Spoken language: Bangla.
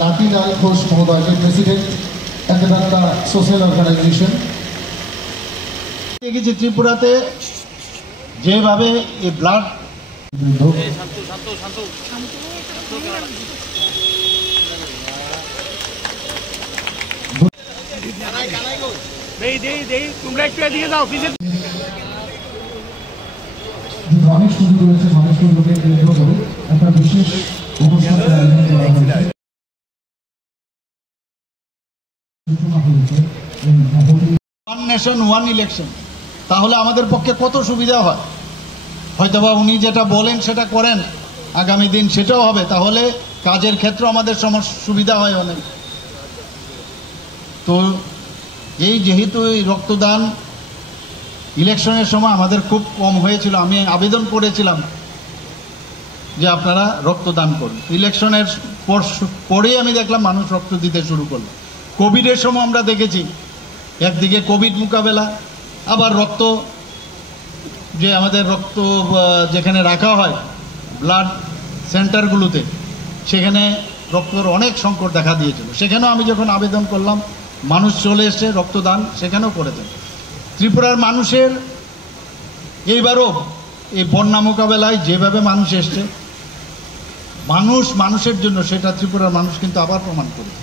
नातीलाल घोष महोदय के प्रेसिडेंट एकदाता सोशल ऑर्गेनाइजेशन দেখেছি ত্রিপুরাতে যেভাবে এই ব্লাড তোমরা একটু এদিকে যাও পিছের মানুষ শুরু করেছে মানুষগুলোকে কেন্দ্র করে একটা বিশেষ অনুষ্ঠান আয়োজন করা হয়েছে। ওয়ান নেশন ওয়ান ইলেকশন, তাহলে আমাদের পক্ষে কত সুবিধা হয়। হয়তোবা উনি যেটা বলেন সেটা করেন, আগামী দিন সেটাও হবে, তাহলে কাজের ক্ষেত্রে আমাদের সুবিধা হয় অনেক। তো এই যেহেতু এই রক্তদান ইলেকশনের সময় আমাদের খুব কম হয়েছিল, আমি আবেদন করেছিলাম যে আপনারা রক্তদান করুন। ইলেকশনের পরেই আমি দেখলাম মানুষ রক্ত দিতে শুরু করলো। কোভিডের সময় আমরা দেখেছি একদিকে কোভিড মোকাবেলা, আবার রক্ত যে আমাদের রক্ত যেখানে রাখা হয় ব্লাড সেন্টারগুলোতে, সেখানে রক্তর অনেক সংকট দেখা দিয়েছিল। সেখানেও আমি যখন আবেদন করলাম মানুষ চলে এসে রক্তদান সেখানেও করেছেন। ত্রিপুরার মানুষের এইবারও এই বন্যা মোকাবেলায় যেভাবে মানুষ এসছে, মানুষের জন্য, সেটা ত্রিপুরার মানুষ কিন্তু আবার প্রমাণ করেছে।